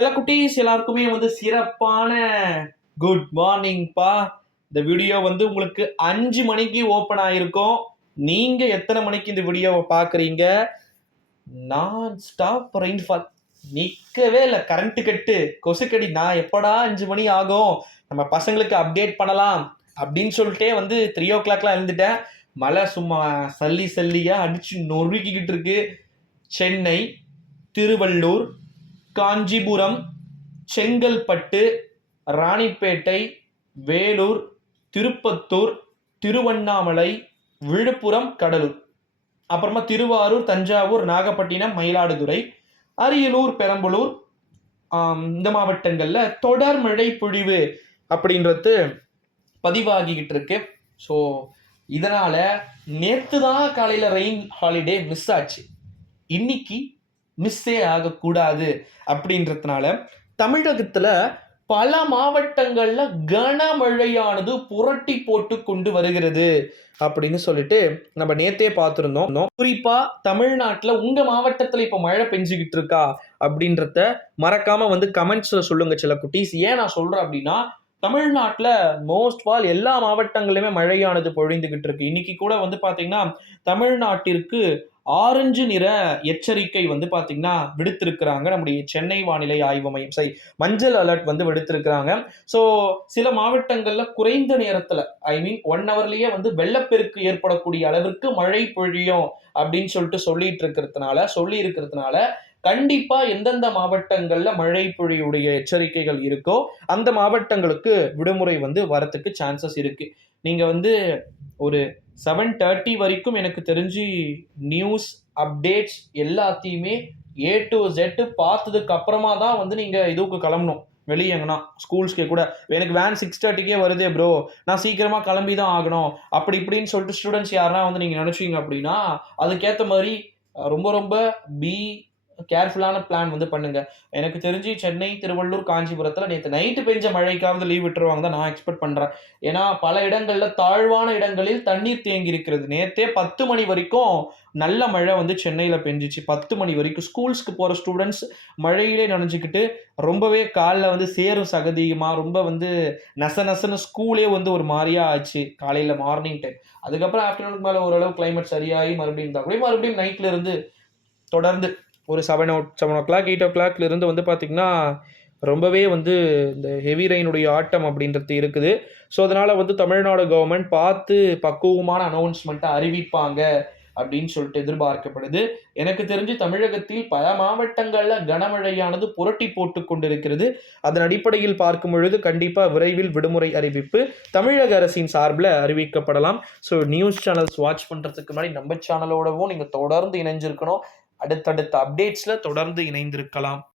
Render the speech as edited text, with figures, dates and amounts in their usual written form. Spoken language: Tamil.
எல்லா குட்டீஸ் எல்லாருக்குமே சிறப்பான குட் மார்னிங்ப்பா. இந்த வீடியோ உங்களுக்கு 5 மணிக்கு ஓப்பன் ஆயிருக்கும். நீங்க எத்தனை மணிக்கு இந்த வீடியோவை பார்க்குறீங்க? நான் ஸ்டாப் ரெயின்ஃபால். நிற்கவே இல்லை, கரண்ட் கட்டு, கொசுக்கடி. நான் எப்படா 5 மணி ஆகும், நம்ம பசங்களுக்கு அப்டேட் பண்ணலாம் அப்படின்னு சொல்லிட்டே 3 o'clockலாம் எழுந்துட்டேன். மழை சும்மா சல்லி சல்லியாக அடிச்சு நொறுக்கிக்கிட்டு இருக்கு. சென்னை, திருவள்ளூர், காஞ்சிபுரம், செங்கல்பட்டு, ராணிப்பேட்டை, வேலூர், திருப்பத்தூர், திருவண்ணாமலை, விழுப்புரம், கடலூர், அப்புறமா திருவாரூர், தஞ்சாவூர், நாகப்பட்டினம், மயிலாடுதுறை, அரியலூர், பெரம்பலூர், இந்த மாவட்டங்களில் தொடர் மழை பொழிவு அப்படின்றது பதிவாகிக்கிட்டு இருக்கு. ஸோ இதனால் நேற்று தான் காலையில் ரெயின் ஹாலிடே மிஸ் ஆச்சு. இன்னைக்கு மிஸ்ஸே ஆகக்கூடாது அப்படின்றதுனால தமிழகத்தில் பல மாவட்டங்கள்ல கனமழையானது புரட்டி போட்டு கொண்டு வருகிறது அப்படின்னு சொல்லிட்டு நம்ம நேத்தே பார்த்துருந்தோம். குறிப்பா தமிழ்நாட்டில் உங்க மாவட்டத்தில் இப்போ மழை பெஞ்சுக்கிட்டு இருக்கா அப்படின்றத மறக்காம கமெண்ட்ஸ்ல சொல்லுங்க சில குட்டீஸ். ஏன் நான் சொல்றேன் அப்படின்னா, தமிழ்நாட்டில் மோஸ்ட் ஆல் எல்லா மாவட்டங்களிலுமே மழையானது பொழிந்துகிட்டு இருக்கு. இன்னைக்கு கூட பாத்தீங்கன்னா தமிழ்நாட்டிற்கு ஆரஞ்சு நிற எச்சரிக்கை பாத்தீங்கன்னா விடுத்திருக்கிறாங்க நம்முடைய சென்னை வானிலை ஆய்வு மையம். மஞ்சள் அலர்ட் விடுத்திருக்கிறாங்க. ஸோ சில மாவட்டங்கள்ல குறைந்த நேரத்துல, ஐ மீன் 1 ஹவர்லயே வெள்ளப்பெருக்கு ஏற்படக்கூடிய அளவிற்கு மழை பொழியும் அப்படின்னு சொல்லி இருக்கிறதுனால கண்டிப்பா எந்தெந்த மாவட்டங்கள்ல மழை பொழியுடைய எச்சரிக்கைகள் இருக்கோ அந்த மாவட்டங்களுக்கு விடுமுறை வரத்துக்கு சான்சஸ் இருக்கு. நீங்க ஒரு 7:30 வரைக்கும் எனக்கு தெரிஞ்சு நியூஸ் அப்டேட்ஸ் எல்லாத்தையுமே A to Z பார்த்ததுக்கு அப்புறமா தான் நீங்க இதுக்கு கிளம்பணும். வெளியே எங்கன்னா ஸ்கூல்ஸ்க்கே கூட எனக்கு வேன் 6:30க்கே வருதே ப்ரோ, நான் சீக்கிரமா கிளம்பி தான் ஆகணும் அப்படி இப்படின்னு சொல்லிட்டு ஸ்டூடெண்ட்ஸ் யாருன்னா நீங்க நினைச்சீங்க அப்படின்னா அதுக்கேற்ற மாதிரி ரொம்ப ரொம்ப பி கேர்ஃபுல்லான பிளான் பண்ணுங்க. எனக்கு தெரிஞ்சு சென்னை, திருவள்ளூர், காஞ்சிபுரத்தில் நேற்று நைட்டு பெஞ்ச மழைக்காவது லீவ் விட்டுருவாங்க தான் நான் எக்ஸ்பெக்ட் பண்ணுறேன். ஏன்னா பல இடங்கள்ல தாழ்வான இடங்களில் தண்ணீர் தேங்கி இருக்கிறது. நேற்றே 10 மணி வரைக்கும் நல்ல மழை சென்னையில் பெஞ்சிச்சு. 10 மணி வரைக்கும் ஸ்கூல்ஸ்க்கு போகிற ஸ்டூடெண்ட்ஸ் மழையிலே நனைஞ்சிக்கிட்டு ரொம்பவே காலில் சேரும் சகதியுமா ரொம்ப நச நசன்னு ஸ்கூலே ஒரு மாதிரியா ஆச்சு காலையில் மார்னிங் டைம். அதுக்கப்புறம் ஆஃப்டர்நூனுக்கு மேலே ஓரளவு கிளைமேட் சரியாகி மறுபடியும் நைட்ல இருந்து தொடர்ந்து ஒரு 7 o'clock 8 o'clockல இருந்து பார்த்தீங்கன்னா ரொம்பவே இந்த ஹெவி ரெயினுடைய ஆட்டம் அப்படின்றது இருக்குது. ஸோ அதனால் தமிழ்நாடு கவர்மெண்ட் பார்த்து பக்குவமான அனௌன்ஸ்மெண்ட்டை அறிவிப்பாங்க அப்படின்னு சொல்லிட்டு எதிர்பார்க்கப்படுது. எனக்கு தெரிஞ்சு தமிழகத்தில் பல மாவட்டங்களில் கனமழையானது புரட்டி போட்டு கொண்டிருக்கிறது. அதன் அடிப்படையில் பார்க்கும் பொழுது கண்டிப்பாக விரைவில் விடுமுறை அறிவிப்பு தமிழக அரசின் சார்பில் அறிவிக்கப்படலாம். ஸோ நியூஸ் சேனல்ஸ் வாட்ச் பண்ணுறதுக்கு முன்னாடி நம்ம சேனலோடவும் நீங்கள் தொடர்ந்து இணைஞ்சிருக்கணும். அடுத்தடுத்த அப்டேட்ஸ்ல தொடர்ந்து இணைந்திருக்கலாம்.